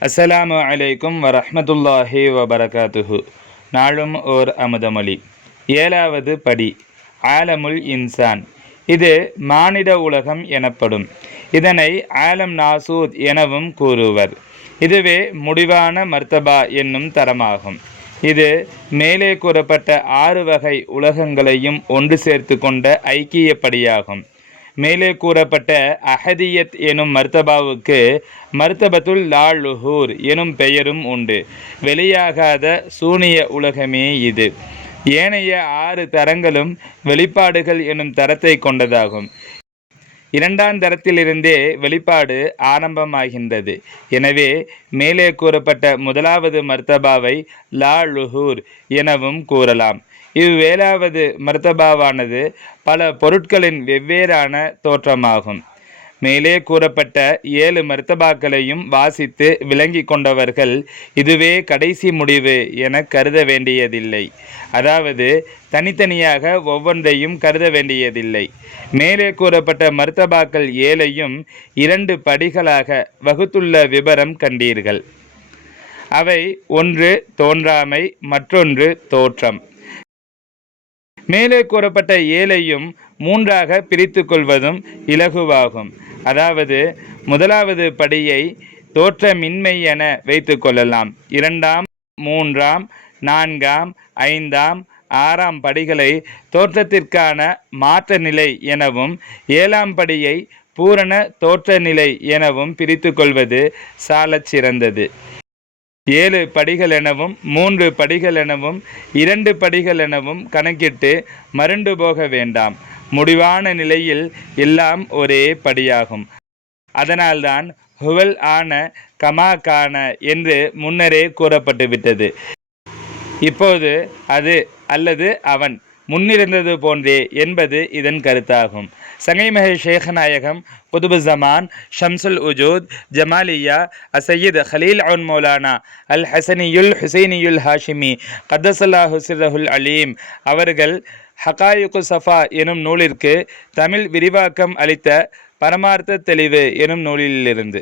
அஸ்ஸலாமு அலைக்கும் வரஹ்மத்துல்லாஹி வபரகாத்துஹு. நாளும் ஓர் அமுதமொழி. ஏழாவது படி ஆலமுல் இன்சான். இது மானிட உலகம் எனப்படும். இதனை ஆலம் நாசூத் எனவும் கூறுவர். இதுவே முடிவான மர்த்தபா என்னும் தரமாகும். இது மேலே கூறப்பட்ட ஆறு வகை உலகங்களையும் ஒன்று சேர்த்து கொண்ட ஐக்கியப்படியாகும். மேலே கூறப்பட்ட அஹதியத் எனும் மர்த்தபாவுக்கு மர்த்தபத்துல் லாலுஹூர் எனும் பெயரும் உண்டு. வெளியாகாத சூனிய உலகமே இது. ஏனைய ஆறு தரங்களும் வெளிப்பாடுகள் எனும் தரத்தை கொண்டதாகும். இரண்டாம் தரத்திலிருந்தே வெளிப்பாடு ஆரம்பமாகின்றது. எனவே மேலே கூறப்பட்ட முதலாவது மர்த்தபாவை லா லுஹூர் எனவும் கூறலாம். இவ்வேழாவது மர்த்தபாவானது பல பொருட்களின் வெவ்வேறான தோற்றமாகும். மேலே கூறப்பட்ட ஏழு மர்த்தபாக்களையும் வாசித்து விளங்கி கொண்டவர்கள் இதுவே கடைசி முடிவு என கருத வேண்டியதில்லை. அதாவது தனித்தனியாக ஒவ்வொன்றையும் கருத வேண்டியதில்லை. மேலே கூறப்பட்ட மர்த்தபாக்கள் ஏழையும் இரண்டு படிகளாக வகுத்துள்ள விபரம் கண்டீர்கள். அவை ஒன்று தோன்றாமை மற்றொன்று தோற்றம். மேலே கூறப்பட்ட ஏழையும் மூன்றாக பிரித்து கொள்வதும் இலகுவாகும். அதாவது முதலாவது படியை தோற்றமின்மை என வைத்து கொள்ளலாம். இரண்டாம் மூன்றாம் நான்காம் ஐந்தாம் ஆறாம் படிகளை தோற்றத்திற்கான மாற்ற நிலை எனவும் ஏழாம் படியை பூரண தோற்ற நிலை எனவும் பிரித்து கொள்வது சாலச் சிறந்தது ஏழு படிகள் எனவும் மூன்று படிகள் எனவும் இரண்டு படிகள் எனவும் கணக்கிட்டு மருண்டு போக வேண்டாம். முடிவான நிலையில் எல்லாம் ஒரே படியாகும். அதனால்தான் ஹுவல் ஆன கமா கான என்று முன்னரே கூறப்பட்டுவிட்டது. இப்போது அது அல்லது அவன். முன்னிருந்தது போன்றே என்பது இதன் கருத்தாகும். சங்கைமஹே ஷேகநாயகம் குதுபு ஜமான் ஷம்சுல் உஜூத் ஜமாலியா அசையீத் ஹலீல் அவுன் மௌலானா அல் ஹசனியுல் ஹுசைனியுல் ஹாஷிமி கதசல்லா ஹுசிரஹுல் அலீம் அவர்கள் ஹகாயுக்கு சஃபா எனும் நூலிற்கு தமிழ் விரிவாக்கம் அளித்த பரமார்த்த தெளிவு எனும் நூலிலிருந்து.